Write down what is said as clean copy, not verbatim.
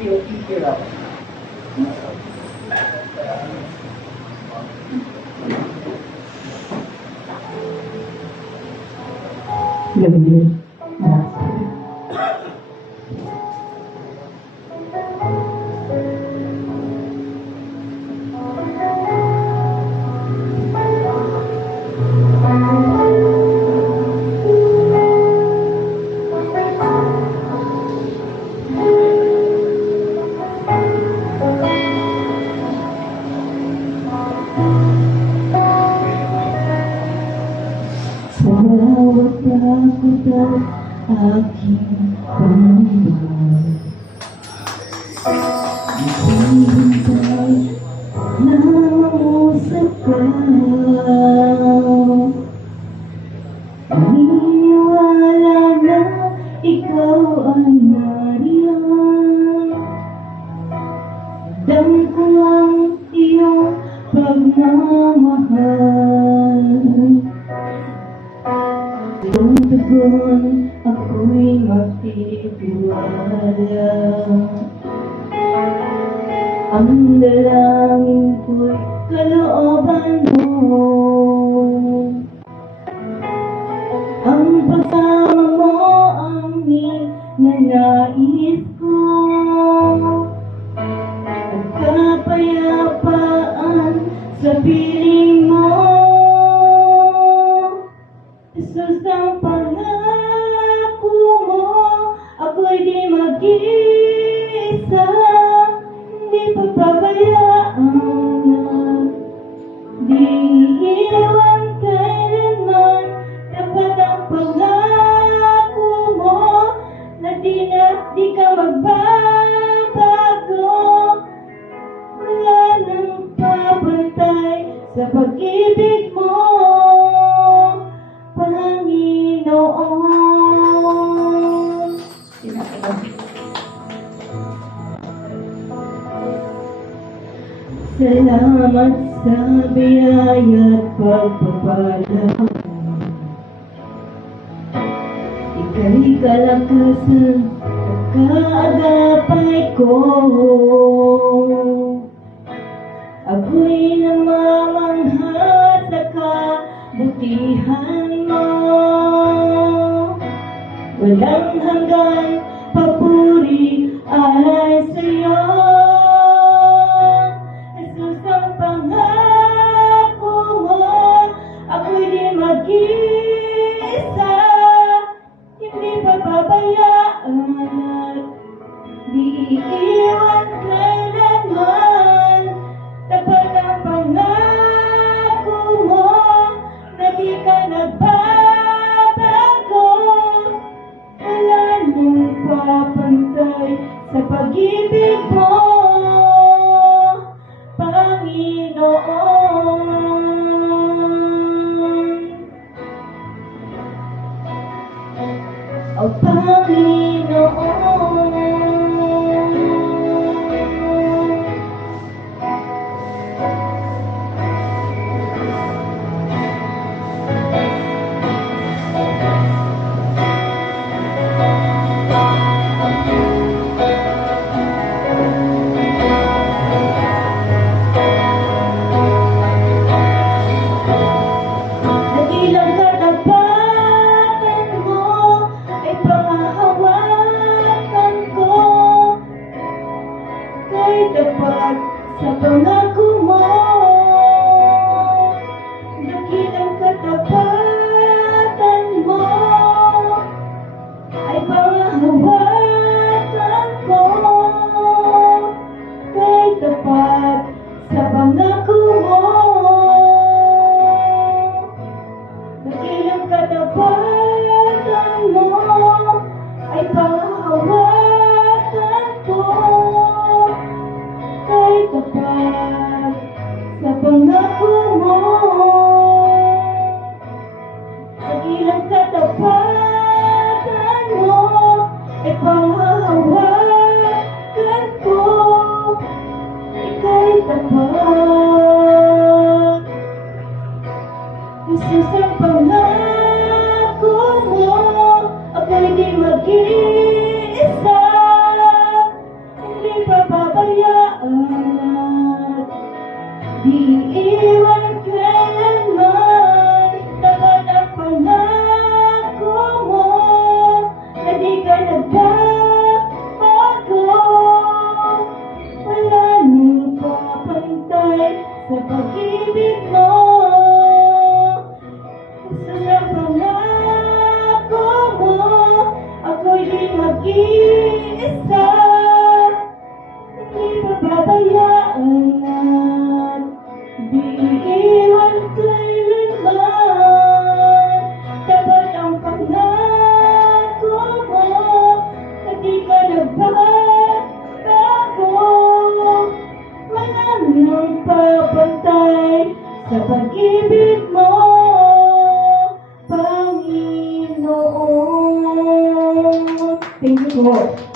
Hirap. Gabi. Sa bawat takot at aking pangamba, hintay na mangusap ka. Naniniwala na ikaw ay nariyan. Dam ko ang iyong pagmamahal. Iyong tugon ako'y magtitiwala. Ang dalangin ko'y kalooban mo. Ang pagsama mo ang ninanais ko. Ang kapayapaan sa piling mo. Jesus, ang pangako mo, ako'y di mag-isa, hindi papabayaan na, di iwan kailanman, dapat ang pangako mo, na di ka magbabago, wala nang pabantay sa pag-ibig mo. Panginoon. Salamat sa biyaya at pagpapala. Ika'y kalakasan at kaagapay ko. Ako'y namamangha sa kabutihan mo. Walang hanggan, papuri, alay sa'yo. Jesus, ang pangako mo, ako'y di mag-isa, hindi papabayaan at di iiwan kailanman. Dapat ang pangako mo, na di ka nagbabago. Wala nang papantay sa pag-ibig mo, Panginoon. O Panginoon. Nagilang katapatan mo ay pangahawakan ko. Kay tapat sa pangako mo. Nagilang katapatan mo ay pangahawakan ko. Kay tapat sa pangako mo. Nagilang katapatan mo ay panghahawakan ko. Kay tapat mag-isa. Hindi pababayaan at di iiwan kailanman. Dapat ang pangako mo na di ka nagbabago. Walang nagpapantay sa pag-ibig mo, Panginoon. Thank you po.